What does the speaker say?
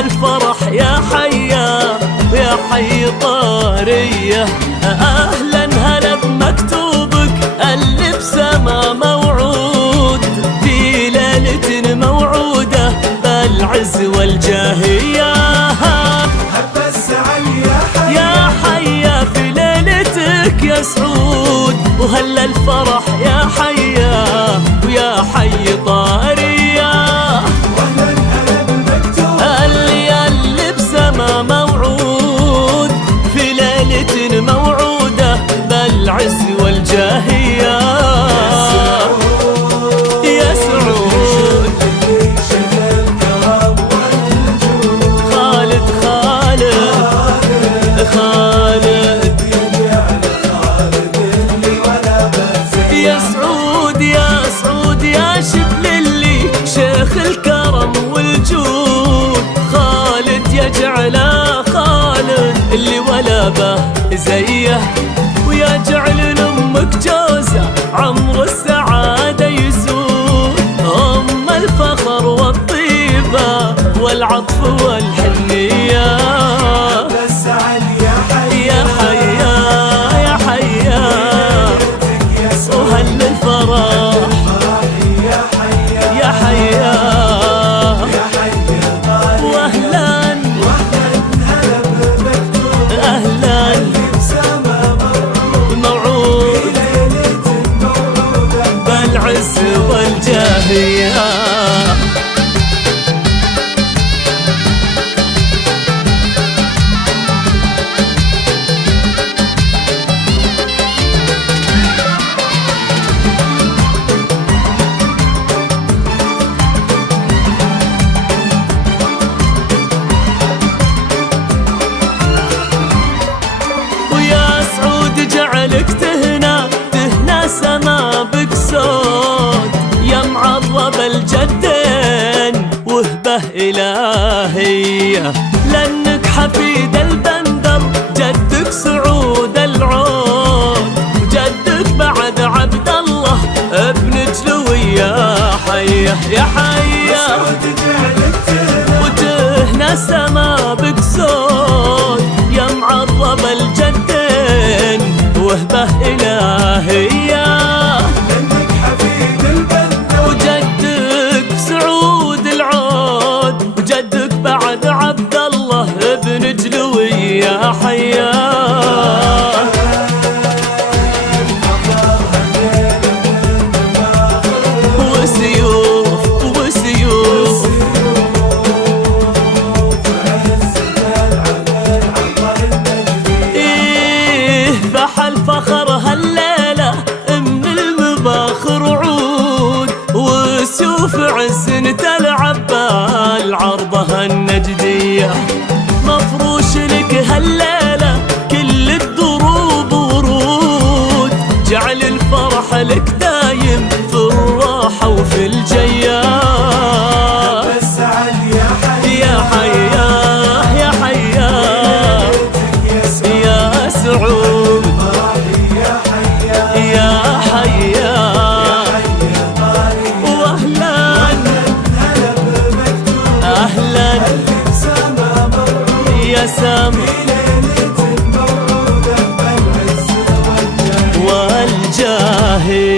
الفرح يا حيا يا حي طارية. أهلا هلا بمكتوبك اللي بسما موعود، في ليلة موعودة بالعز والجاهية. هب السعد يا حيا في ليلتك يا سعود، وهلا الفرح يا حيا ويا حي طارية. واهلا هلا بالمكتوب اللي بسما موعود، في ليلة موعودة بالعز والجاهية. يا سعود خالد يا سعود يا سعود يا شبل اللي شيخ الكرم والجود. خالد يجعله خالد اللي ولا به زيه، ويجعل لأمك جوزة عمر السعادة يسود. أم الفخر والطيبة والعطف والحنية. السعد يا حي يا حيا يا حيا وهل الفرح يا حي يا حيا. يا حي واهلا هلا بالمكتوب اهلا بسما موعود ليلة موعودة بالعز والجاهية. جعلك تهنى سما بك صوت، يا معرب الجدين وهبة إلهية. لأنك حفيد البندر جدك سعود العود، وجدك بعد عبد الله ابن جلوية. حية يا حية وتهنى سما بك صوت، يا معرب الجدين وهبة إلهية. لأنك حفيد البندر وجدك سعود العود، وجدك بعد عبد الله ابن جلوية. حيا وسيوف وسيوف الفخر هالليلة من المباخر عود، وسيوف عز تلعب بالعرضة النجدية. مفروش لك هالليلة كل الدروب ورود، جعل الفرح لك دايم في الراحة وفي الجيات. السعد يا حي يا حيا يا حيا يا سعود يا حي يا حيا. واهلا هلا بالمكتوب اهلا بسما موعودة يا سما ليلة موعودة بالعز والجاه. والجاهي.